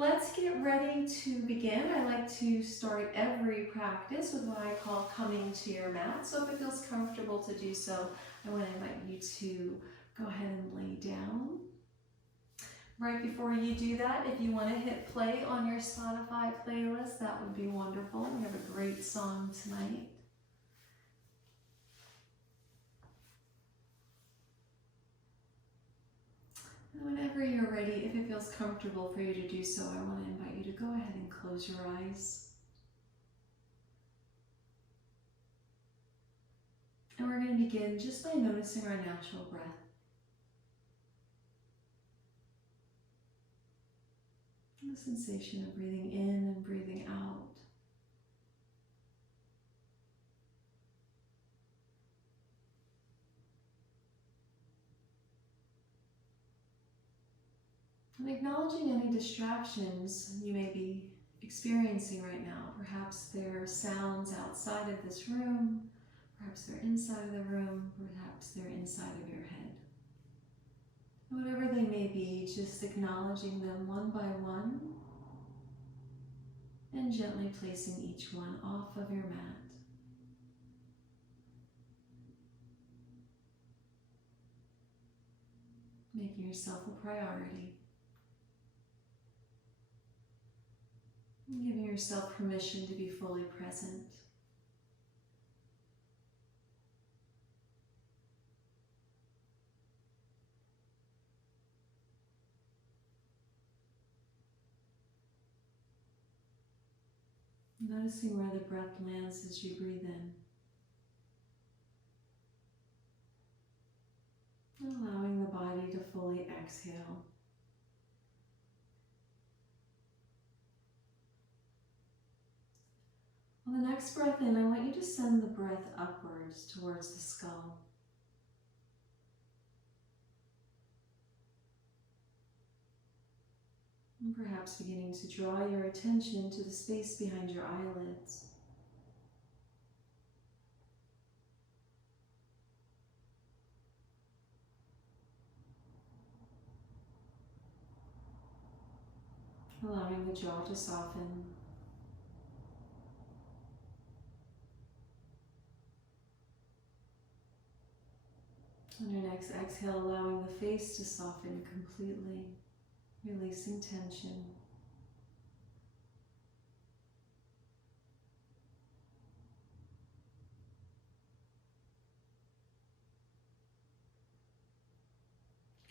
let's get ready to begin. I like to start every practice with what I call coming to your mat. So if it feels comfortable to do so, I want to invite you to go ahead and lay down. Right before you do that, if you want to hit play on your Spotify playlist, that would be wonderful. We have a great song tonight. And whenever you're ready, if it feels comfortable for you to do so, I want to invite you to go ahead and close your eyes. And we're going to begin just by noticing our natural breath. The sensation of breathing in and breathing out. And acknowledging any distractions you may be experiencing right now. Perhaps there are sounds outside of this room, perhaps they're inside of the room, perhaps they're inside of your head. Whatever they may be, just acknowledging them one by one and gently placing each one off of your mat. Making yourself a priority. And giving yourself permission to be fully present. Noticing where the breath lands as you breathe in. Allowing the body to fully exhale. On the next breath in, I want you to send the breath upwards towards the skull. And perhaps beginning to draw your attention to the space behind your eyelids. Allowing the jaw to soften. On your next exhale, allowing the face to soften completely, releasing tension.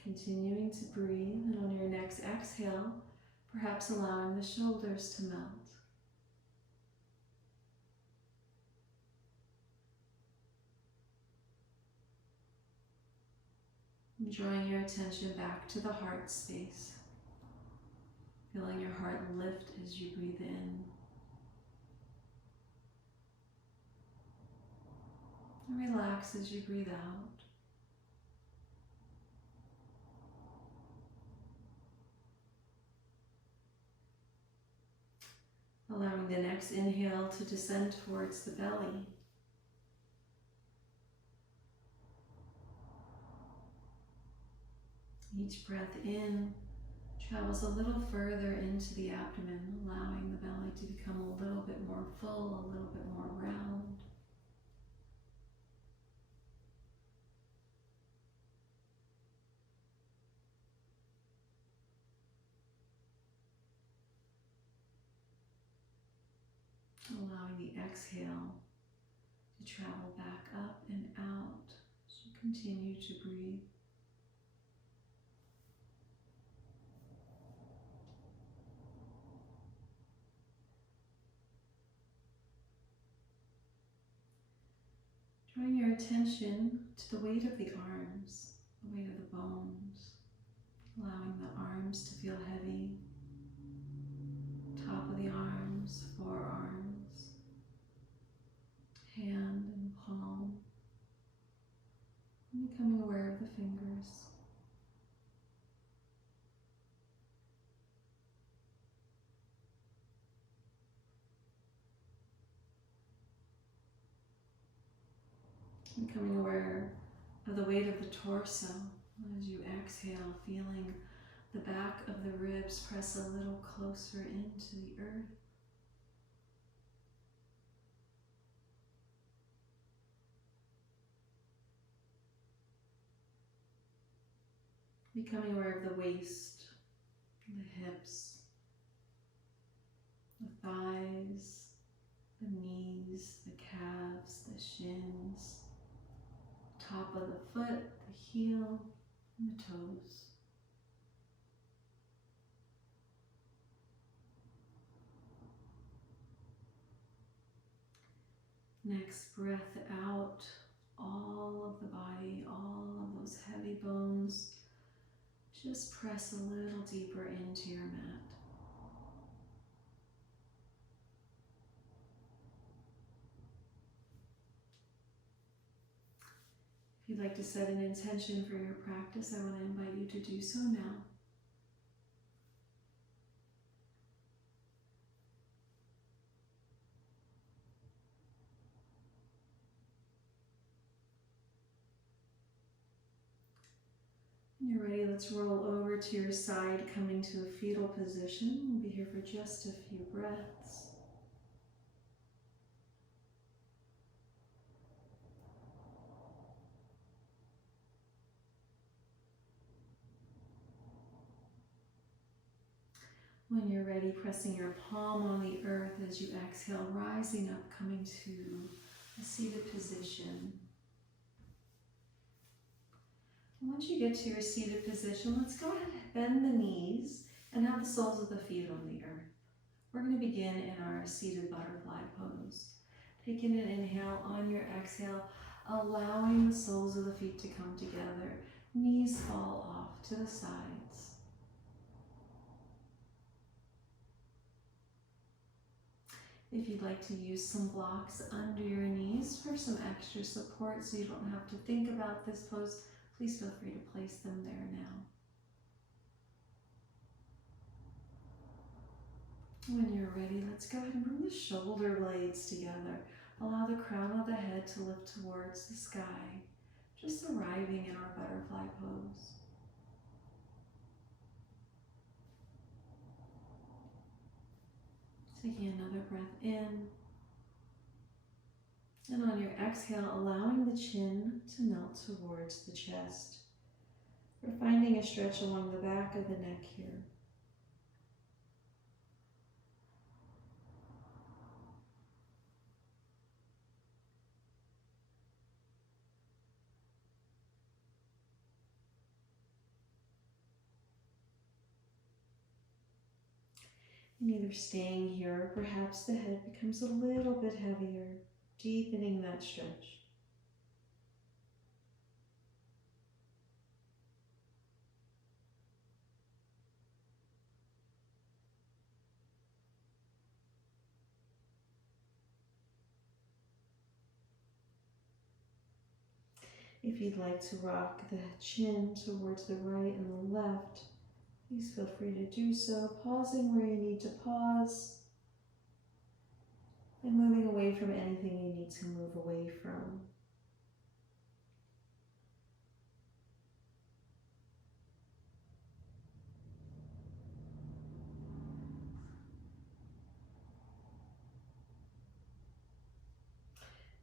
Continuing to breathe, and on your next exhale, perhaps allowing the shoulders to melt. And drawing your attention back to the heart space. Feeling your heart lift as you breathe in. And relax as you breathe out. Allowing the next inhale to descend towards the belly. Each breath in travels a little further into the abdomen, allowing the belly to become a little bit more full, a little bit more round. Allowing the exhale to travel back up and out as you continue to breathe. Drawing your attention to the weight of the arms, the weight of the bones, allowing the arms to feel heavy, top of the arms, forearms, hand and palm, and becoming aware of the fingers. Becoming aware of the weight of the torso as you exhale, feeling the back of the ribs press a little closer into the earth. Becoming aware of the waist, the hips, the thighs, the knees, the calves, the shins, top of the foot, the heel, and the toes. Next breath out, all of the body, all of those heavy bones. Just press a little deeper into your mat. If you'd like to set an intention for your practice, I want to invite you to do so now. When you're ready, let's roll over to your side, coming to a fetal position. We'll be here for just a few breaths. When you're ready, pressing your palm on the earth as you exhale, rising up, coming to a seated position. And once you get to your seated position, let's go ahead and bend the knees and have the soles of the feet on the earth. We're going to begin in our seated butterfly pose. Taking an inhale, on your exhale, allowing the soles of the feet to come together. Knees fall off to the sides. If you'd like to use some blocks under your knees for some extra support so you don't have to think about this pose, please feel free to place them there now. When you're ready, let's go ahead and bring the shoulder blades together. Allow the crown of the head to lift towards the sky, just arriving in our butterfly pose. Taking another breath in. And on your exhale, allowing the chin to melt towards the chest. We're finding a stretch along the back of the neck here. And either staying here or perhaps the head becomes a little bit heavier, deepening that stretch. If you'd like to rock the chin towards the right and the left, please feel free to do so, pausing where you need to pause and moving away from anything you need to move away from.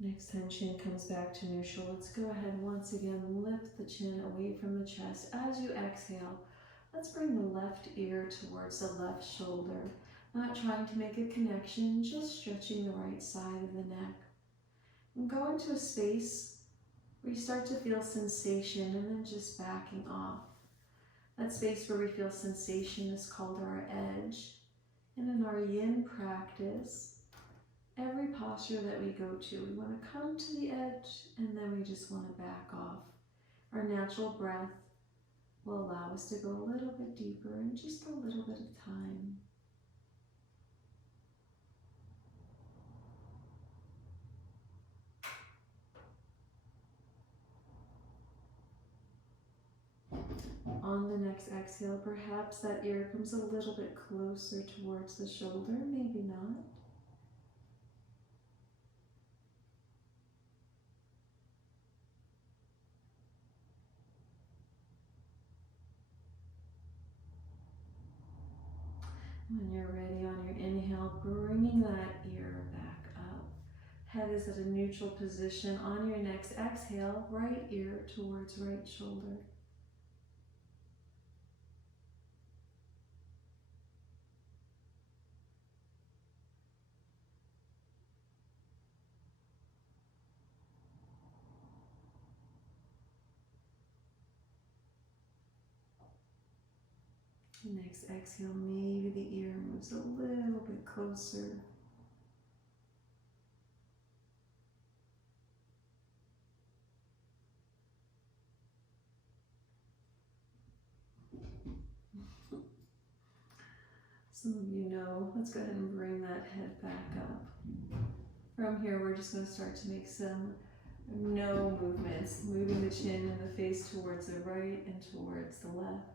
Next time chin comes back to neutral, let's go ahead once again, lift the chin away from the chest. As you exhale, let's bring the left ear towards the left shoulder. Not trying to make a connection, just stretching the right side of the neck. And go into a space where you start to feel sensation and then just backing off. That space where we feel sensation is called our edge. And in our Yin practice, every posture that we go to, we want to come to the edge and then we just want to back off. Our natural breath will allow us to go a little bit deeper in just a little bit of time. On the next exhale, perhaps that ear comes a little bit closer towards the shoulder, maybe not. When you're ready on your inhale, bringing that ear back up. Head is at a neutral position. On your next exhale, right ear towards right shoulder. Next exhale, maybe the ear moves a little bit closer. Some of you know, let's go ahead and bring that head back up. From here, we're just going to start to make some no movements, moving the chin and the face towards the right and towards the left.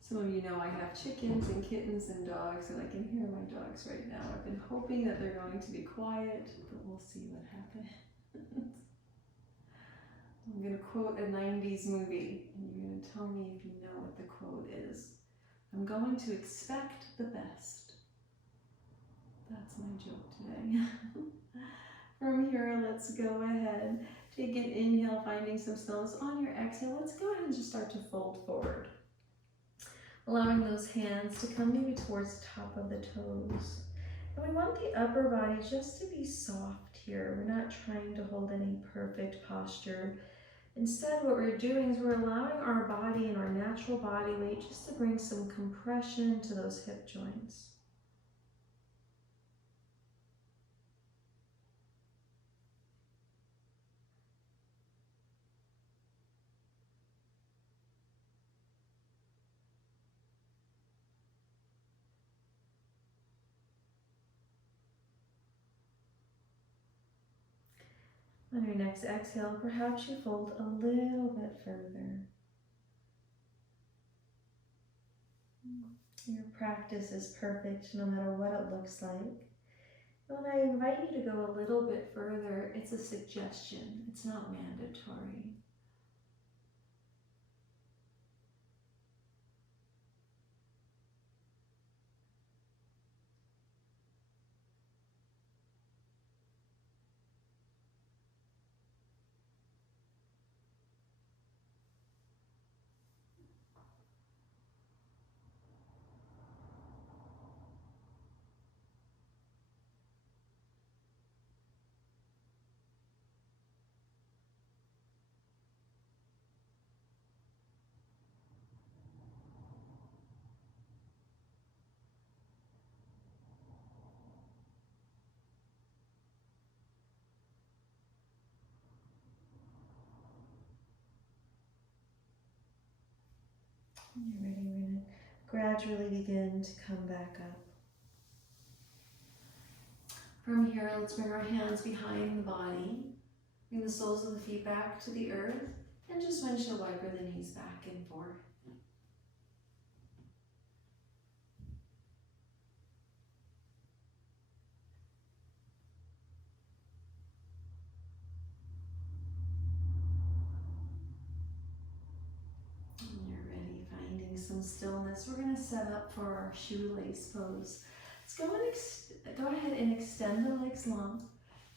Some of you know I have chickens and kittens and dogs, and I can hear my dogs right now. I've been hoping that they're going to be quiet, but we'll see what happens. I'm going to quote a 90s movie, and you're going to tell me if you know what the quote is. I'm going to expect the best. That's my joke today. From here, let's go ahead. Take an inhale, finding some stillness. On your exhale, let's go ahead and just start to fold forward. Allowing those hands to come maybe towards the top of the toes. And we want the upper body just to be soft here. We're not trying to hold any perfect posture. Instead, what we're doing is we're allowing our body and our natural body weight just to bring some compression to those hip joints. On your next exhale, perhaps you fold a little bit further. Your practice is perfect no matter what it looks like. When I invite you to go a little bit further, it's a suggestion. It's not mandatory. When you're ready, we're going to gradually begin to come back up. From here, let's bring our hands behind the body. Bring the soles of the feet back to the earth, and just windshield wiper the knees back and forth. When you're ready, finding some stillness, we're going to set up for our shoelace pose. Let's go ahead and extend the legs long.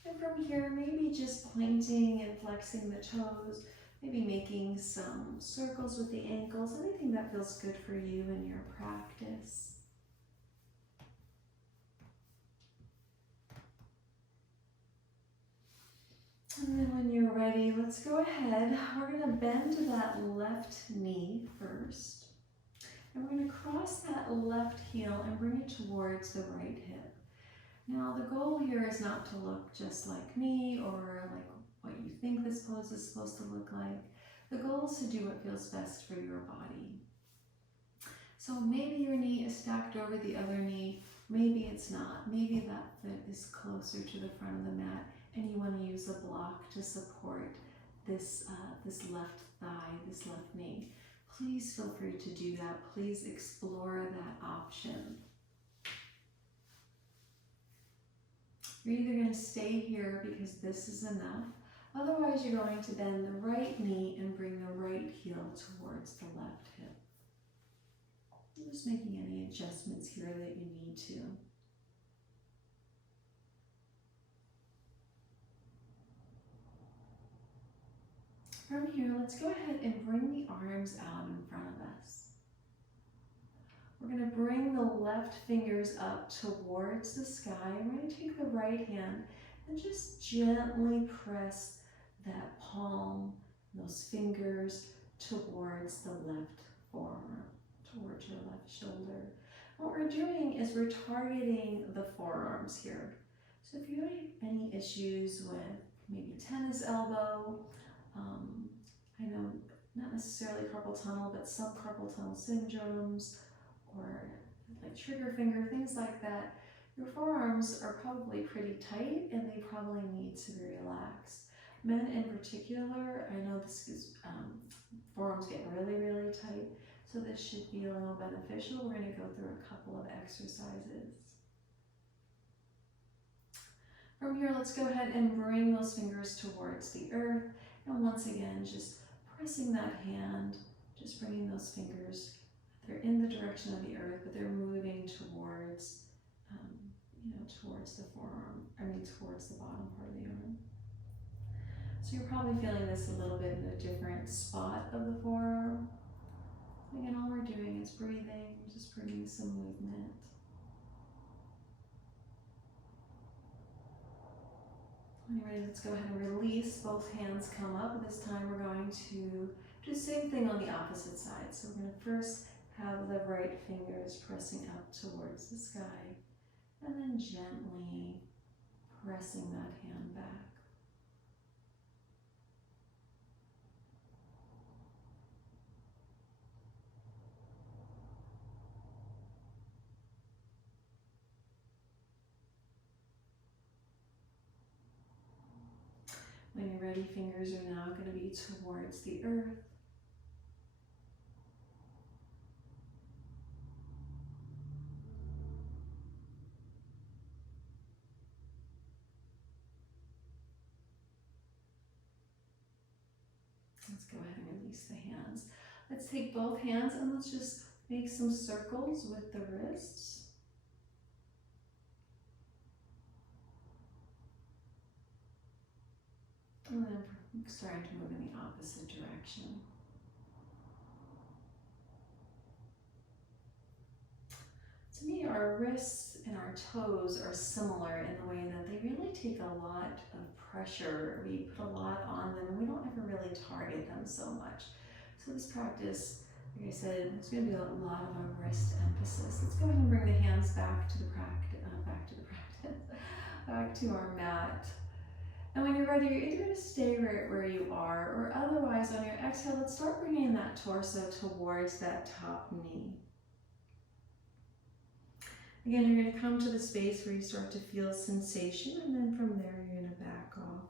And from here, maybe just pointing and flexing the toes, maybe making some circles with the ankles, anything that feels good for you in your practice. And then when you're ready, let's go ahead. We're going to bend that left knee first. And we're going to cross that left heel and bring it towards the right hip. Now, the goal here is not to look just like me or like what you think this pose is supposed to look like. The goal is to do what feels best for your body. So maybe your knee is stacked over the other knee, maybe it's not. Maybe that foot is closer to the front of the mat and you want to use a block to support this left thigh, this left knee. Please feel free to do that. Please explore that option. You're either going to stay here because this is enough. Otherwise, you're going to bend the right knee and bring the right heel towards the left hip. Just making any adjustments here that you need to. From here, let's go ahead and bring the arms out in front of us. We're going to bring the left fingers up towards the sky. We're going to take the right hand and just gently press that palm, those fingers towards the left forearm, towards your left shoulder. What we're doing is we're targeting the forearms here. So if you have any issues with maybe tennis elbow, I know not necessarily carpal tunnel, but some carpal tunnel syndromes, or like trigger finger, things like that, your forearms are probably pretty tight and they probably need to be relaxed. Men in particular, I know this is, forearms get really, really tight, so this should be a little beneficial. We're going to go through a couple of exercises. From here, let's go ahead and bring those fingers towards the earth. And once again, just pressing that hand, just bringing those fingers. They're in the direction of the earth, but they're moving towards, towards the forearm, towards the bottom part of the arm. So you're probably feeling this a little bit in a different spot of the forearm. Again, all we're doing is breathing, just bringing some movement. When you're ready, let's go ahead and release. Both hands come up. This time we're going to do the same thing on the opposite side. So we're going to first have the right fingers pressing up towards the sky, and then gently pressing that hand back. When you're ready, fingers are now going to be towards the earth. Let's go ahead and release the hands. Let's take both hands and let's just make some circles with the wrists. And then starting to move in the opposite direction. To me, our wrists and our toes are similar in the way that they really take a lot of pressure. We put a lot on them and we don't ever really target them so much. So this practice, like I said, it's going to be a lot of a wrist emphasis. Let's go ahead and bring the hands back to the practice, back to our mat. And when you're ready, you're either going to stay right where you are, or otherwise on your exhale, let's start bringing that torso towards that top knee. Again, you're going to come to the space where you start to feel sensation, and then from there, you're going to back off.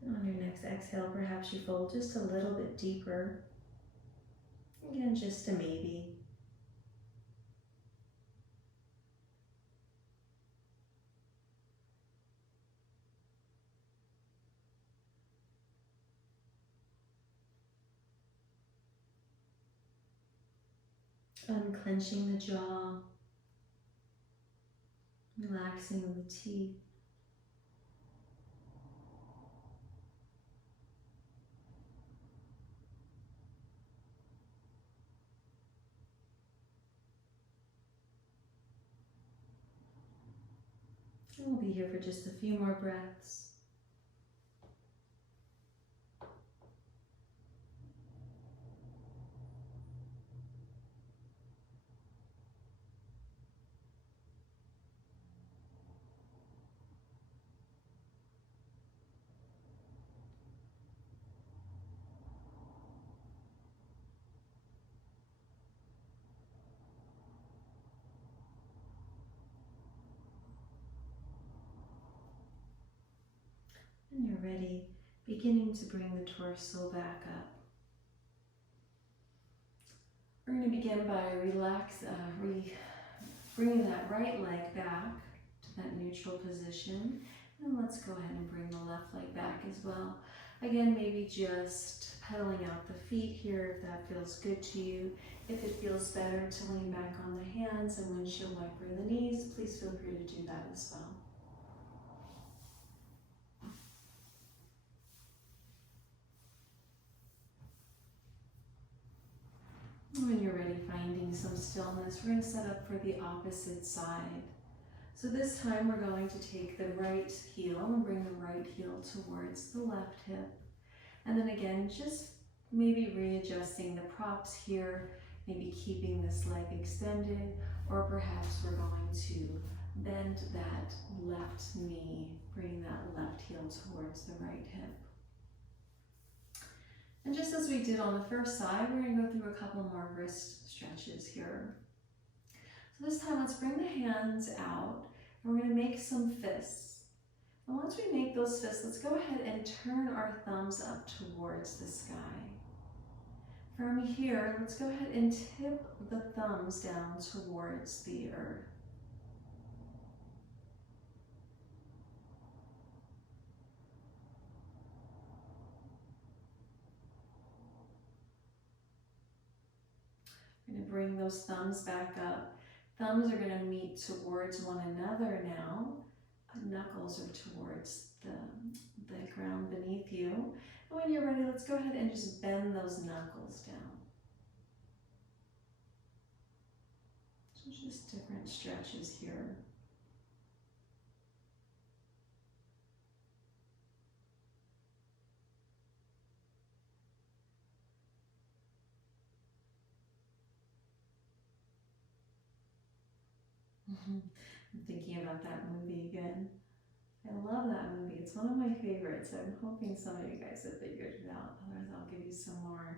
And on your next exhale, perhaps you fold just a little bit deeper. Again, just a maybe. Unclenching the jaw, relaxing the teeth. And we'll be here for just a few more breaths. When you're ready, beginning to bring the torso back up. We're going to begin by bringing that right leg back to that neutral position. And let's go ahead and bring the left leg back as well. Again, maybe just pedaling out the feet here if that feels good to you. If it feels better to lean back on the hands and windshield wiper the knees, please feel free to do that as well. When you're ready, finding some stillness, we're going to set up for the opposite side. So this time we're going to take the right heel and bring the right heel towards the left hip. And then again, just maybe readjusting the props here, maybe keeping this leg extended, or perhaps we're going to bend that left knee, bring that left heel towards the right hip. And just as we did on the first side, we're going to go through a couple more wrist stretches here. So this time, let's bring the hands out, and we're going to make some fists. And once we make those fists, let's go ahead and turn our thumbs up towards the sky. From here, let's go ahead and tip the thumbs down towards the earth. We're going to bring those thumbs back up. Thumbs are going to meet towards one another now. Knuckles are towards the ground beneath you. And when you're ready, let's go ahead and just bend those knuckles down. So just different stretches here. I'm thinking about that movie again. I love that movie. It's one of my favorites. I'm hoping some of you guys have figured it out. Otherwise, I'll give you some more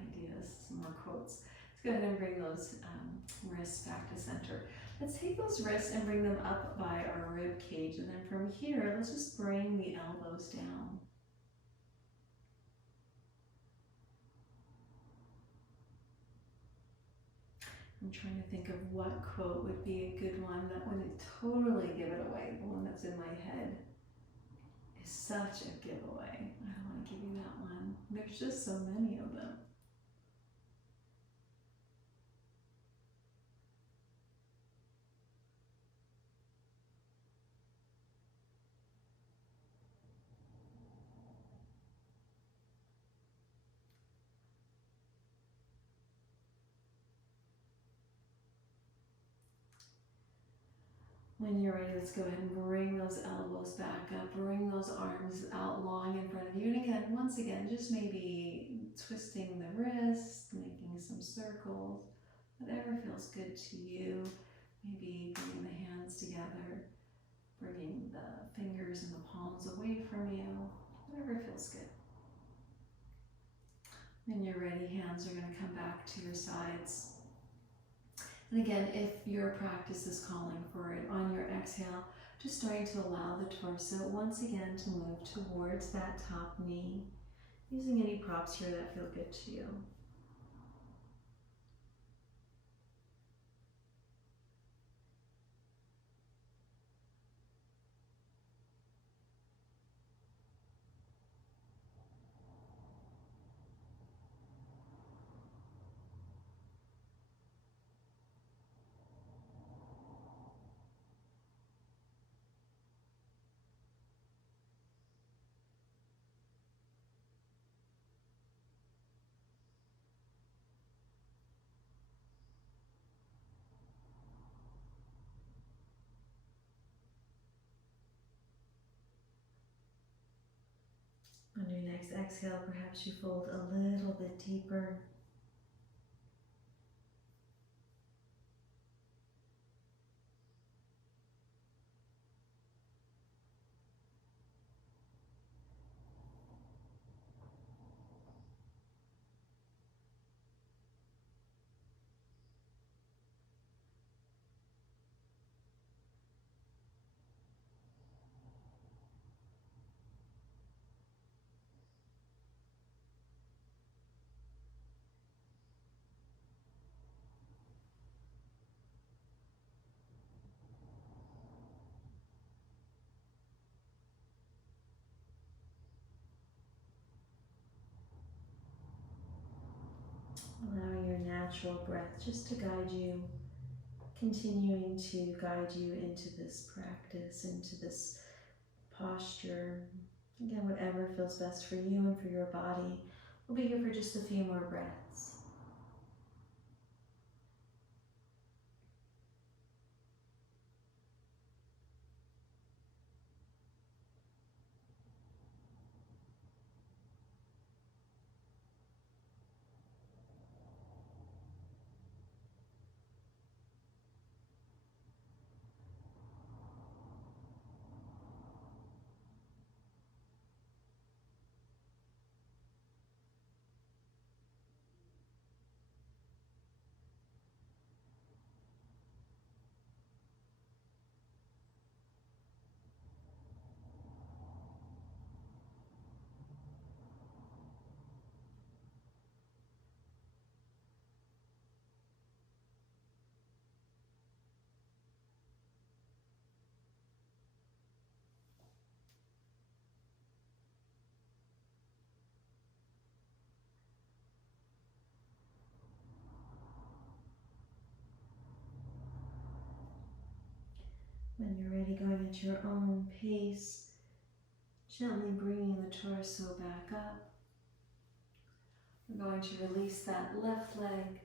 ideas, some more quotes. Let's go ahead and bring those wrists back to center. Let's take those wrists and bring them up by our rib cage. And then from here, let's just bring the elbows down. I'm trying to think of what quote would be a good one that wouldn't totally give it away. The one that's in my head is such a giveaway. I don't want to give you that one. There's just so many of them. When you're ready, let's go ahead and bring those elbows back up, bring those arms out long in front of you. And again, once again, just maybe twisting the wrists, making some circles, whatever feels good to you. Maybe bringing the hands together, bringing the fingers and the palms away from you, whatever feels good. When you're ready, hands are going to come back to your sides. And again, if your practice is calling for it, on your exhale, just starting to allow the torso once again to move towards that top knee, using any props here that feel good to you. On your next exhale, perhaps you fold a little bit deeper. Allow your natural breath just to guide you, continuing to guide you into this practice, into this posture. Again, whatever feels best for you and for your body. We'll be here for just a few more breaths. When you're ready, going at your own pace, gently bringing the torso back up. We're going to release that left leg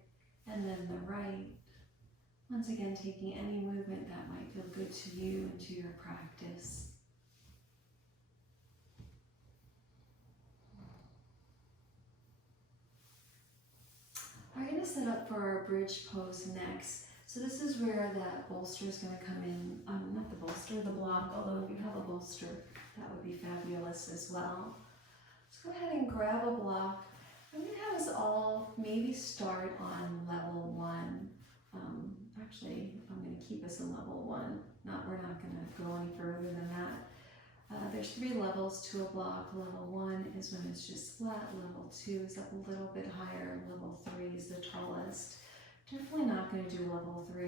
and then the right. Once again, taking any movement that might feel good to you and to your practice. We're going to set up for our bridge pose next. So this is where that bolster is going to come in, not the bolster, the block, although if you have a bolster, that would be fabulous as well. Let's go ahead and grab a block. I'm going to have us all maybe start on level 1. Actually, I'm going to keep us in level 1. We're not going to go any further than that. There's 3 levels to a block. Level 1 is when it's just flat. Level 2 is up a little bit higher. Level 3 is the tallest. Definitely not going to do level 3.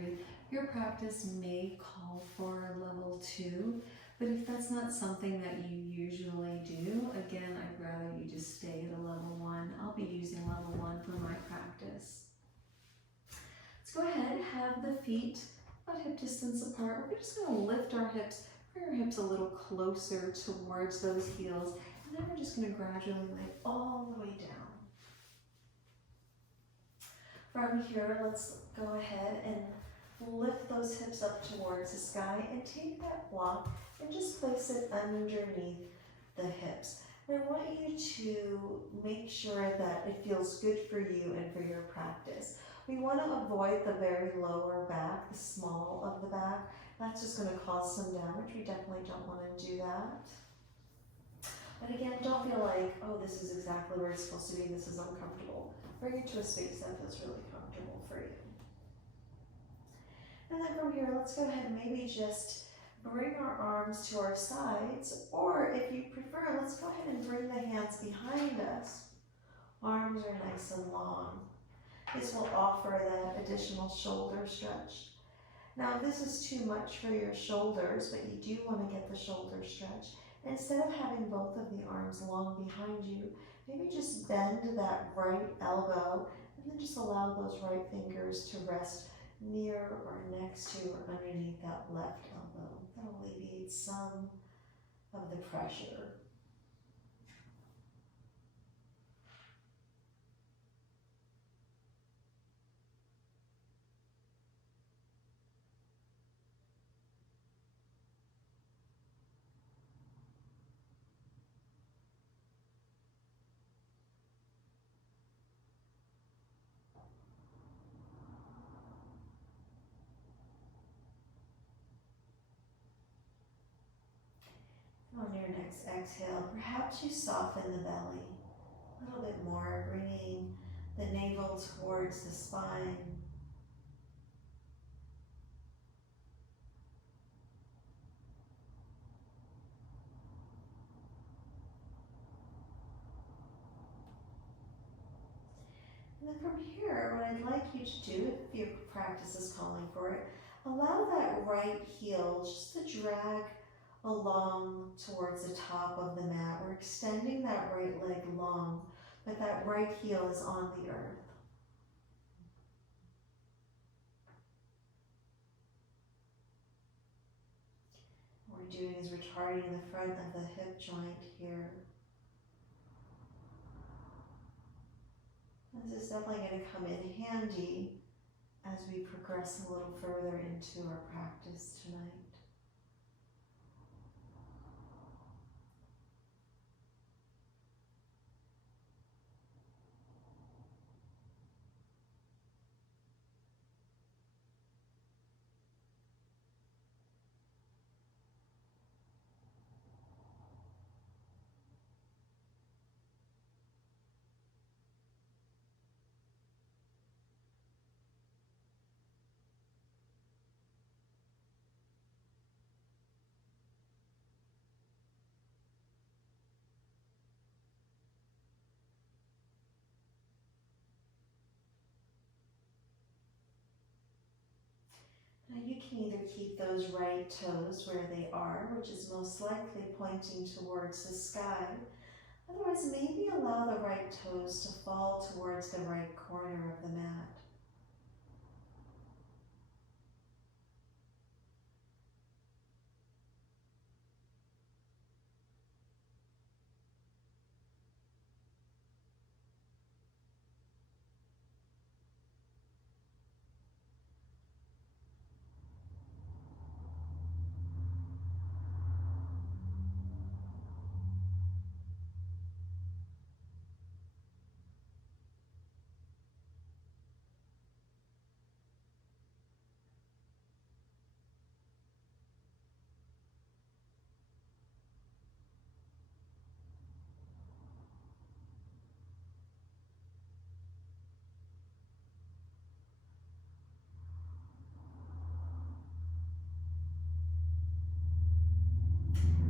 Your practice may call for level 2, but if that's not something that you usually do, again, I'd rather you just stay at a level 1. I'll be using level 1 for my practice. Let's go ahead, have the feet about hip distance apart. We're just going to lift our hips, bring our hips a little closer towards those heels, and then we're just going to gradually lay all the way down. From here, let's go ahead and lift those hips up towards the sky and take that block and just place it underneath the hips. And I want you to make sure that it feels good for you and for your practice. We want to avoid the very lower back, the small of the back. That's just going to cause some damage. We definitely don't want to do that. But again, don't feel like, oh, this is exactly where it's supposed to be, this is uncomfortable. Bring it to a space that feels really comfortable for you. And then from here, let's go ahead and maybe just bring our arms to our sides, or if you prefer, let's go ahead and bring the hands behind us. Arms are nice and long. This will offer that additional shoulder stretch. Now, if this is too much for your shoulders, but you do want to get the shoulder stretch, instead of having both of the arms long behind you, maybe just bend that right elbow and then just allow those right fingers to rest near or next to or underneath that left elbow. That'll alleviate some of the pressure. On your next exhale, perhaps you soften the belly a little bit more, bringing the navel towards the spine. And then from here, what I'd like you to do, if your practice is calling for it, allow that right heel just to drag along towards the top of the mat. We're extending that right leg long, but that right heel is on the earth. we're doing is we're targeting the front of the hip joint here. This is definitely going to come in handy as we progress a little further into our practice tonight. Now you can either keep those right toes where they are, which is most likely pointing towards the sky. Otherwise, maybe allow the right toes to fall towards the right corner of the mat.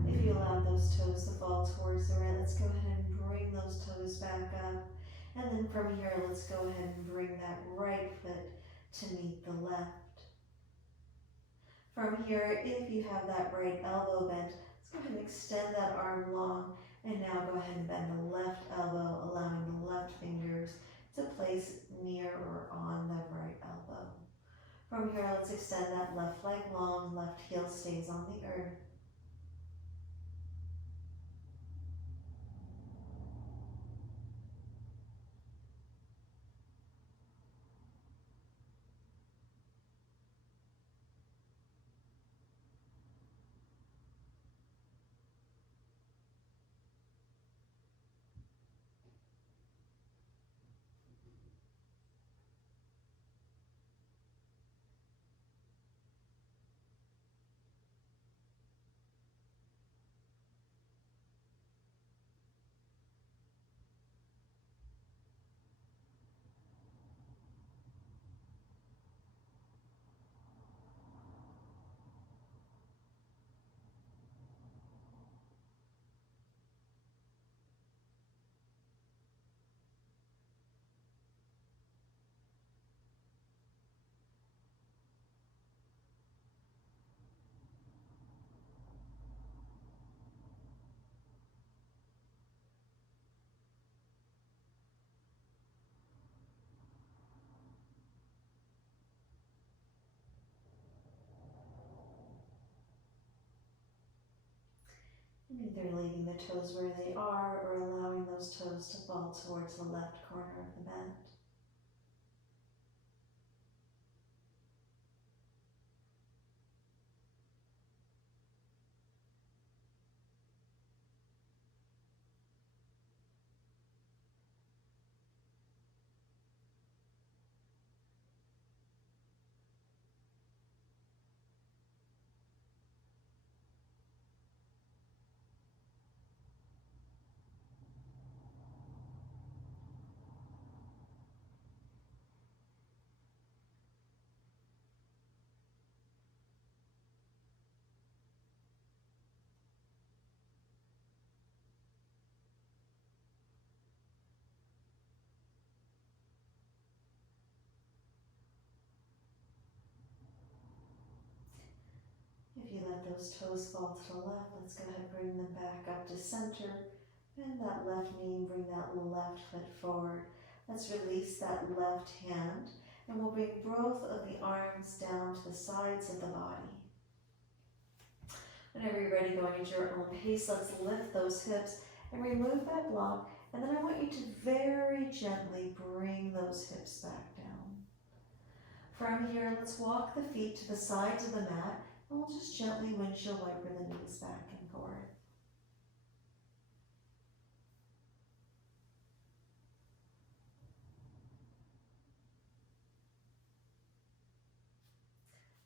If you allow those toes to fall towards the right, let's go ahead and bring those toes back up. And then from here, let's go ahead and bring that right foot to meet the left. From here, if you have that right elbow bent, let's go ahead and extend that arm long. And now go ahead and bend the left elbow, allowing the left fingers to place near or on the right elbow. From here, let's extend that left leg long, left heel stays on the earth. And either leaving the toes where they are or allowing those toes to fall towards the left corner of the mat. If you let those toes fall to the left, let's go ahead and bring them back up to center. Bend that left knee, bring that left foot forward. Let's release that left hand, and we'll bring both of the arms down to the sides of the body. Whenever you're ready, going at your own pace, let's lift those hips and remove that block. And then I want you to very gently bring those hips back down. From here, let's walk the feet to the sides of the mat, and we'll just gently windshield wiper the knees back and forth.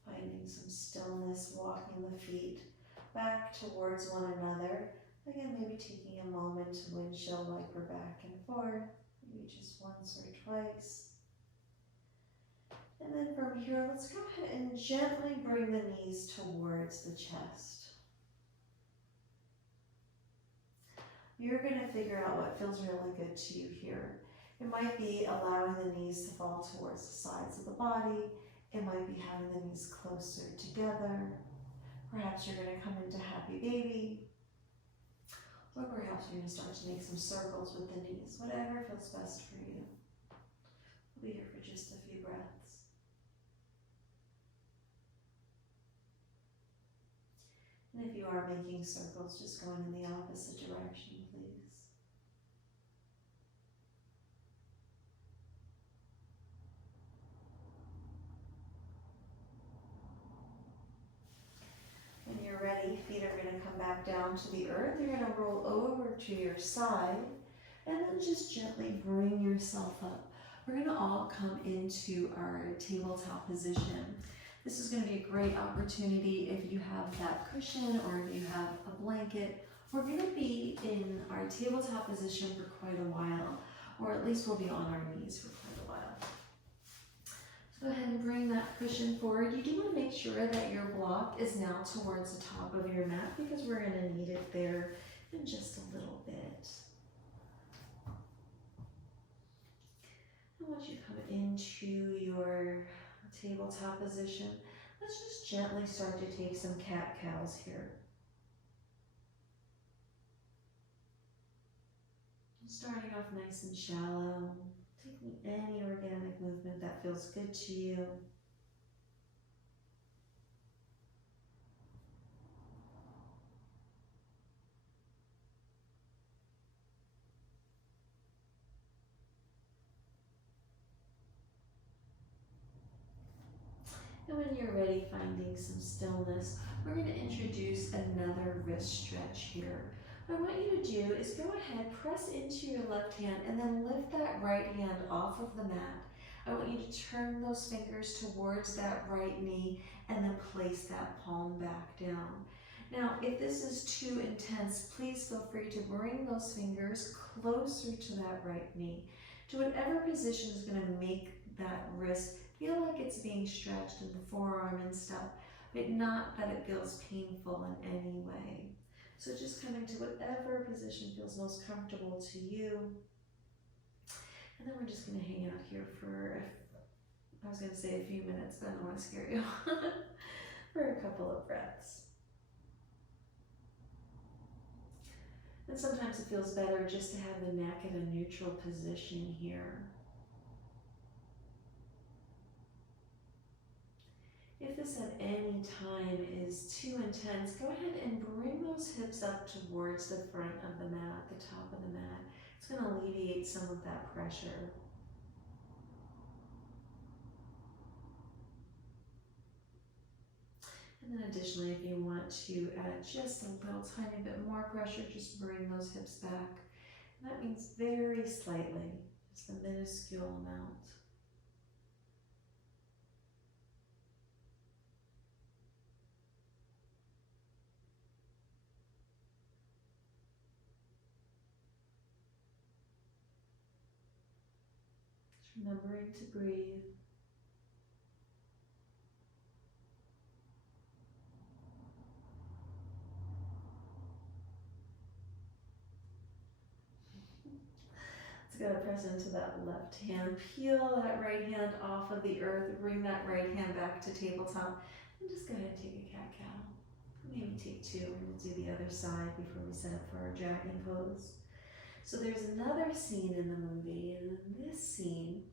Finding some stillness, walking the feet back towards one another. Again, maybe taking a moment to windshield wiper back and forth, maybe just once or twice. And then from here, let's go ahead and gently bring the knees towards the chest. You're going to figure out what feels really good to you here. It might be allowing the knees to fall towards the sides of the body. It might be having the knees closer together. Perhaps you're going to come into happy baby. Or perhaps you're going to start to make some circles with the knees. Whatever feels best for you. We'll be here for just a few breaths. And if you are making circles, just going in the opposite direction, please. When you're ready, feet are going to come back down to the earth. You're going to roll over to your side and then just gently bring yourself up. We're going to all come into our tabletop position. This is going to be a great opportunity if you have that cushion or if you have a blanket. We're going to be in our tabletop position for quite a while, or at least we'll be on our knees for quite a while. So go ahead and bring that cushion forward. You do want to make sure that your block is now towards the top of your mat because we're going to need it there in just a little bit. And once you come into your tabletop position, let's just gently start to take some cat-cows here. Starting off nice and shallow, taking any organic movement that feels good to you. And when you're ready, finding some stillness, we're going to introduce another wrist stretch here. What I want you to do is go ahead, press into your left hand, and then lift that right hand off of the mat. I want you to turn those fingers towards that right knee and then place that palm back down. Now, if this is too intense, please feel free to bring those fingers closer to that right knee, to whatever position is going to make that wrist feel like it's being stretched in the forearm and stuff, but not that it feels painful in any way. So just coming to whatever position feels most comfortable to you. And then we're just going to hang out here for, I was going to say a few minutes, but I don't want to scare you, for a couple of breaths. And sometimes it feels better just to have the neck in a neutral position here. If this at any time is too intense, go ahead and bring those hips up towards the front of the mat, the top of the mat. It's going to alleviate some of that pressure. And then additionally, if you want to add just a little tiny bit more pressure, just bring those hips back. And that means very slightly, just a minuscule amount. Remembering to breathe. Let's go to press into that left hand. Peel that right hand off of the earth. Bring that right hand back to tabletop. And just go ahead and take a cat-cow. Maybe take two, and we'll do the other side before we set up for our dragon pose. So there's another scene in the movie, and in this scene,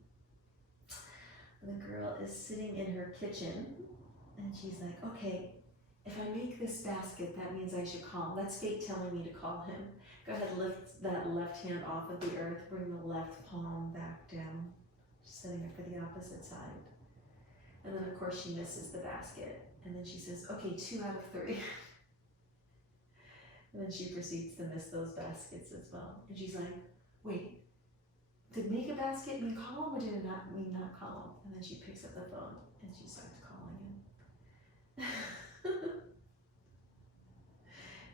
the girl is sitting in her kitchen, and she's like, okay, if I make this basket, that means I should call him. That's fate telling me to call him. Go ahead, lift that left hand off of the earth, bring the left palm back down, just setting up for the opposite side. And then of course she misses the basket. And then she says, okay, 2 out of 3. And then she proceeds to miss those baskets as well. And she's like, wait, did make a basket mean call him or did it not mean not call him? And then she picks up the phone and she starts calling him.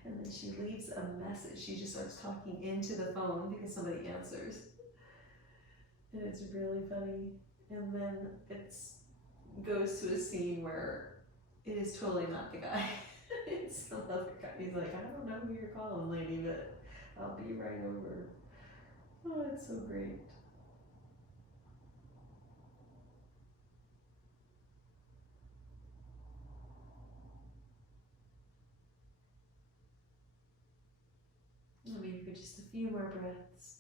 And then she leaves a message. She just starts talking into the phone because somebody answers. And it's really funny. And then it goes to a scene where it is totally not the guy. It's another guy. He's like, I don't know who you're calling, lady, but I'll be right over. Oh, it's so great. Maybe for just a few more breaths.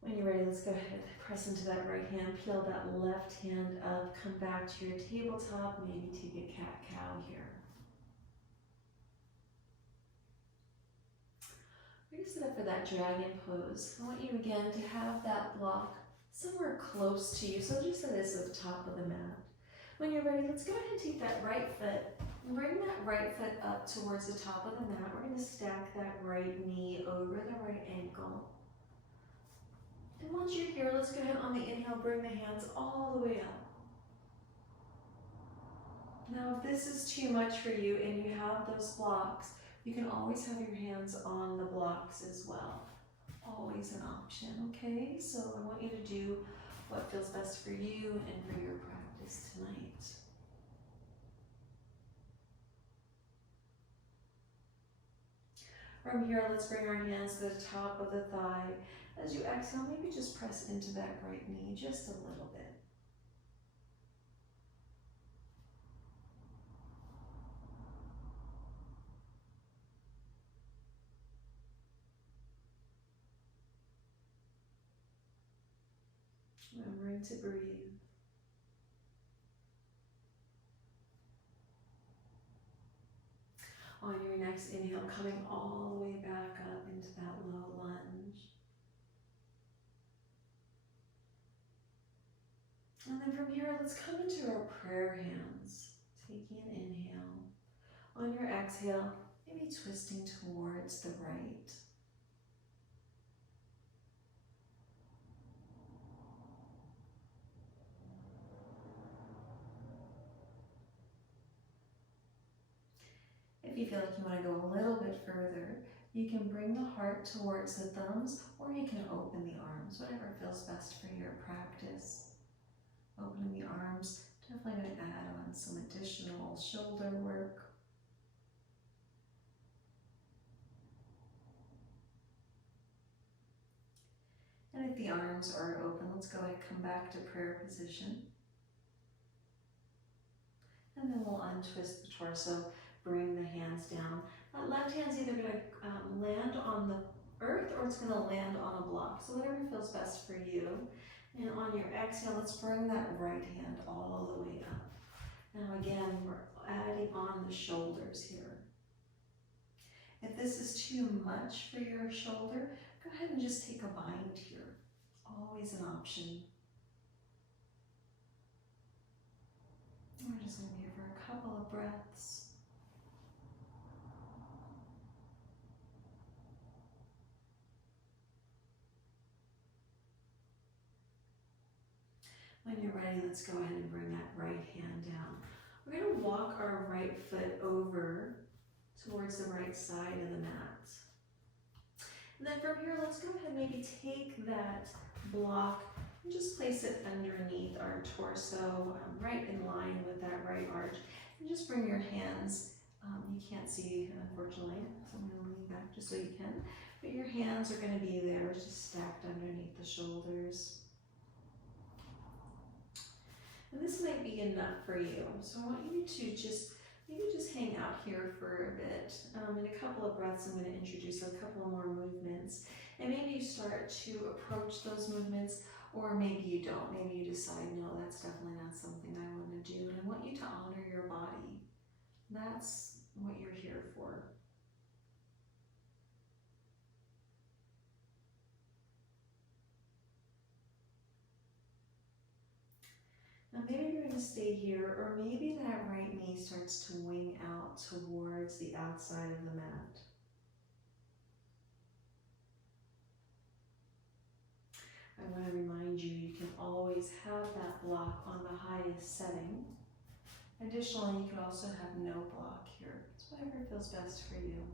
When you're ready, let's go ahead and press into that right hand, peel that left hand up, come back to your tabletop, maybe take a cat-cow here. We're going to sit up for that dragon pose. I want you again to have that block somewhere close to you, so just so this is the top of the mat. When you're ready, let's go ahead and take that right foot, bring that right foot up towards the top of the mat. We're going to stack that right knee over the right ankle. And once you're here, let's go ahead on the inhale, bring the hands all the way up. Now, if this is too much for you and you have those blocks, you can always have your hands on the blocks as well. Always an option, okay? So I want you to do what feels best for you and for your practice tonight. From here, let's bring our hands to the top of the thigh. As you exhale, maybe just press into that right knee just a little bit. Remembering to breathe. On your next inhale, coming all the way back up into that low lunge. And then from here, let's come into our prayer hands. Taking an inhale. On your exhale, maybe twisting towards the right. If you feel like you want to go a little bit further, you can bring the heart towards the thumbs, or you can open the arms, whatever feels best for your practice. Opening the arms, definitely going to add on some additional shoulder work. And if the arms are open, let's go ahead and come back to prayer position. And then we'll untwist the torso, bring the hands down. That left hand's either going to land on the earth or it's going to land on a block. So whatever feels best for you. And on your exhale, let's bring that right hand all the way up. Now again, we're adding on the shoulders here. If this is too much for your shoulder, go ahead and just take a bind here. Always an option. We're just going to be here for a couple of breaths. When you're ready, let's go ahead and bring that right hand down. We're going to walk our right foot over towards the right side of the mat. And then from here, let's go ahead and maybe take that block and just place it underneath our torso, right in line with that right arch. And just bring your hands, you can't see unfortunately, so I'm going to lean back just so you can, but your hands are going to be there, just stacked underneath the shoulders. And this might be enough for you. So I want you to maybe just hang out here for a bit. In a couple of breaths, I'm going to introduce a couple of more movements. And maybe you start to approach those movements, or maybe you don't. Maybe you decide, no, that's definitely not something I want to do. And I want you to honor your body. That's what you're here for. Now maybe you're going to stay here, or maybe that right knee starts to wing out towards the outside of the mat. I want to remind you, you can always have that block on the highest setting. Additionally, you could also have no block here. It's whatever feels best for you.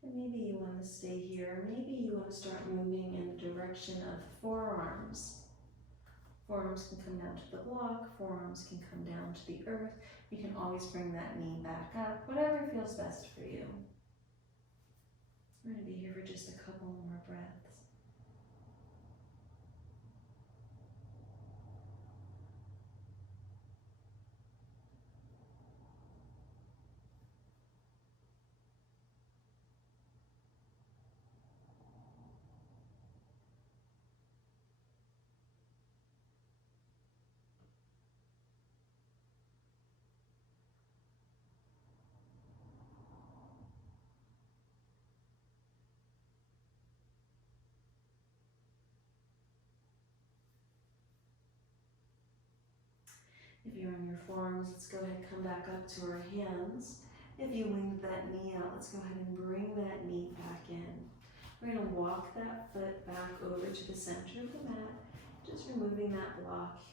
And maybe you want to stay here. Maybe you want to start moving in the direction of the forearms. Forearms can come down to the block. Forearms can come down to the earth. You can always bring that knee back up. Whatever feels best for you. We're going to be here for just a couple more breaths. If you're on your forearms, let's go ahead and come back up to our hands. If you winged that knee out, let's go ahead and bring that knee back in. We're going to walk that foot back over to the center of the mat, just removing that block.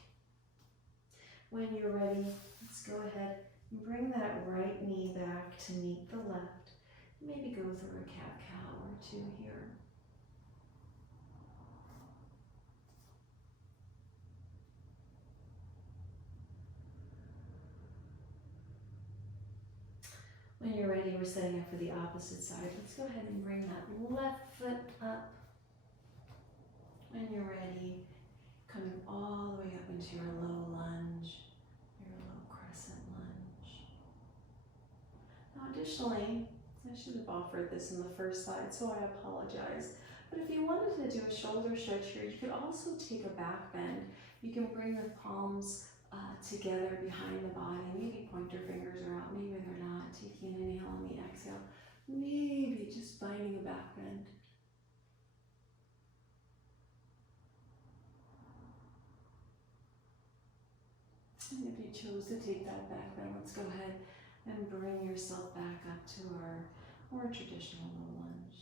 When you're ready, let's go ahead and bring that right knee back to meet the left. Maybe go through a cat-cow or two here. When you're ready, we're setting up for the opposite side. Let's go ahead and bring that left foot up. When you're ready, coming all the way up into your low lunge, your low crescent lunge. Now additionally, I should have offered this in the first slide, so I apologize. But if you wanted to do a shoulder stretch here, you could also take a back bend. You can bring the palms together behind the body. Maybe pointer fingers are out, maybe they're not. Taking an inhale on the exhale. Maybe just finding a back bend. And if you chose to take that back bend, let's go ahead and bring yourself back up to our more traditional low lunge.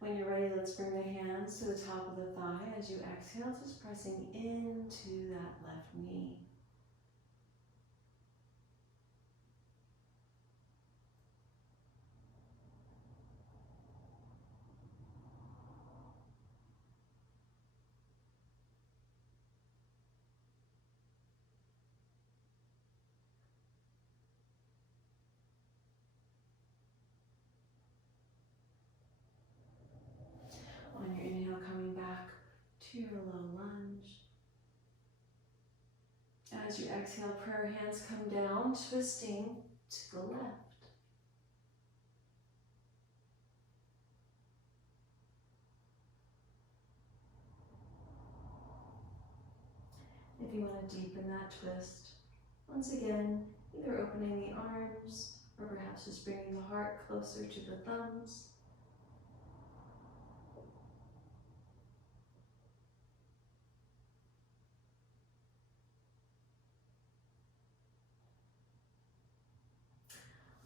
When you're ready, let's bring the hands to the top of the thigh as you exhale, just pressing into that left knee. On your inhale, coming back to your low lunge. As you exhale, prayer hands come down, twisting to the left. If you want to deepen that twist, once again, either opening the arms or perhaps just bringing the heart closer to the thumbs.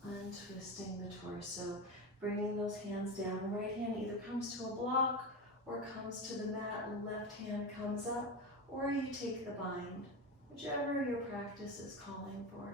Untwisting the torso, bringing those hands down. The right hand either comes to a block or comes to the mat, and the left hand comes up, or you take the bind, whichever your practice is calling for.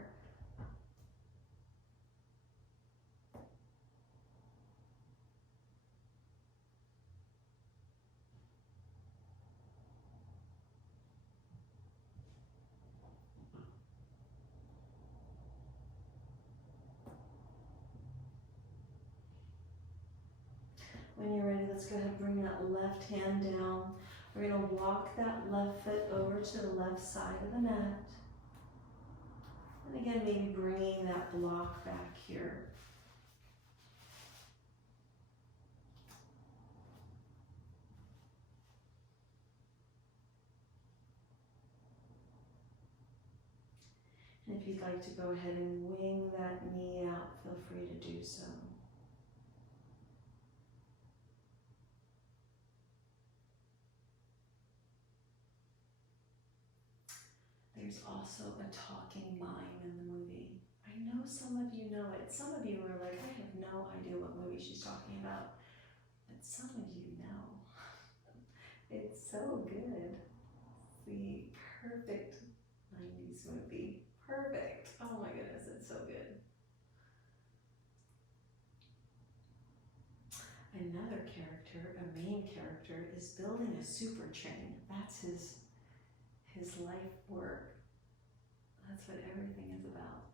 When you're ready, let's go ahead and bring that left hand down. We're going to walk that left foot over to the left side of the mat. And again, maybe bringing that block back here. And if you'd like to go ahead and wing that knee out, feel free to do so. There's also a talking mime in the movie. I know some of you know it. Some of you are like, I have no idea what movie she's talking about. But some of you know. It's so good. It's the perfect 90s movie. Perfect. Oh my goodness, it's so good. Another character, a main character, is building a super train. That's his life work. That's what everything is about.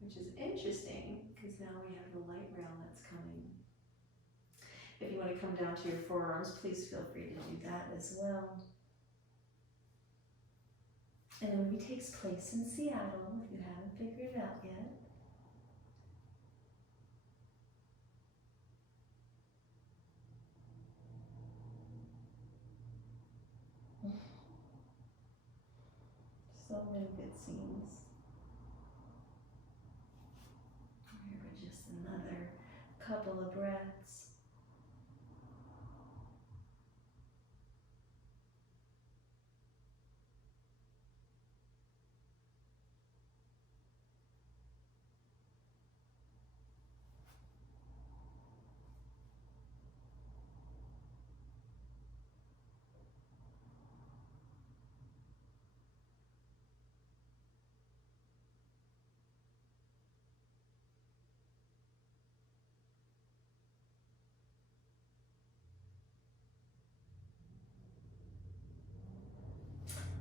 Which is interesting, because now we have the light rail that's coming. If you want to come down to your forearms, please feel free to do that as well. And the movie takes place in Seattle, if you haven't figured it out yet. So many good scenes. Here we're just another couple of breaths.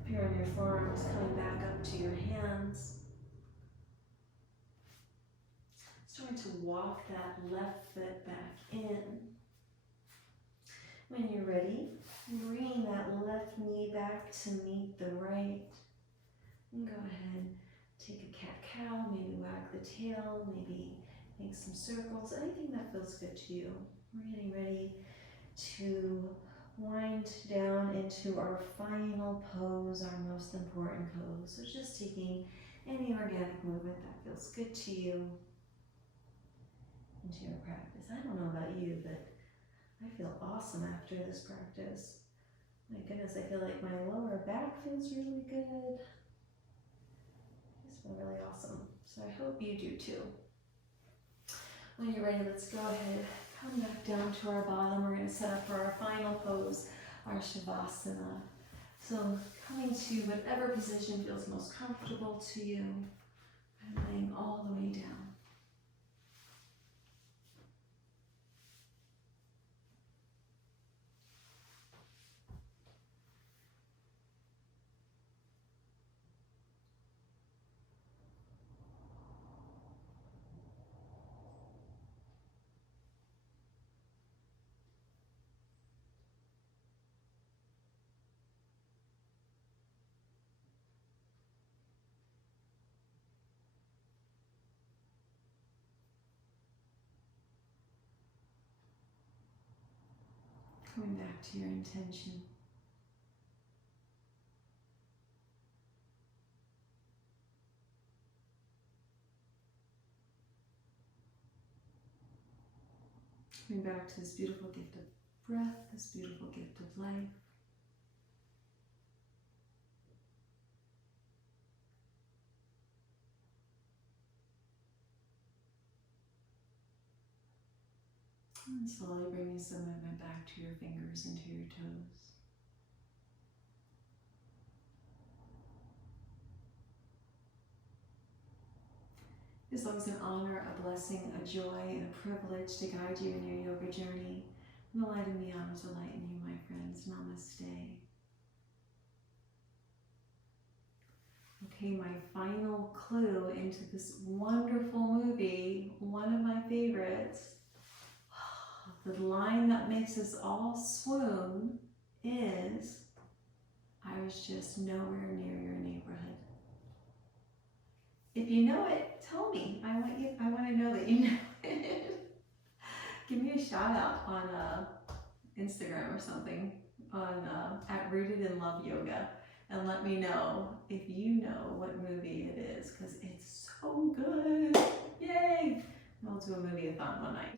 If you're on your forearms, coming back up to your hands. Starting to walk that left foot back in. When you're ready, bring that left knee back to meet the right. And go ahead, take a cat-cow, maybe wag the tail, maybe make some circles, anything that feels good to you. We're getting ready to wind down into our final pose, our most important pose. So just taking any organic movement that feels good to you into your practice. I don't know about you, but I feel awesome after this practice. My goodness, I feel like my lower back feels really good. It's been really awesome. So I hope you do too. When you're ready, let's go ahead, come back down to our bottom. We're going to set up for our final pose, our Shavasana. So coming to whatever position feels most comfortable to you, and laying all the way down. Coming back to your intention. Coming back to this beautiful gift of breath, this beautiful gift of life. And slowly bringing some movement back to your fingers and to your toes. It's always an honor, a blessing, a joy, and a privilege to guide you in your yoga journey. And the light in me honors the light in you, my friends. Namaste. Okay, my final clue into this wonderful movie, one of my favorites. The line that makes us all swoon is, I was just nowhere near your neighborhood. If you know it, tell me. I want to know that you know it. Give me a shout out on Instagram or something on at Rooted in Love Yoga, and let me know if you know what movie it is, because it's so good. Yay! We'll do a movie-a-thon one night.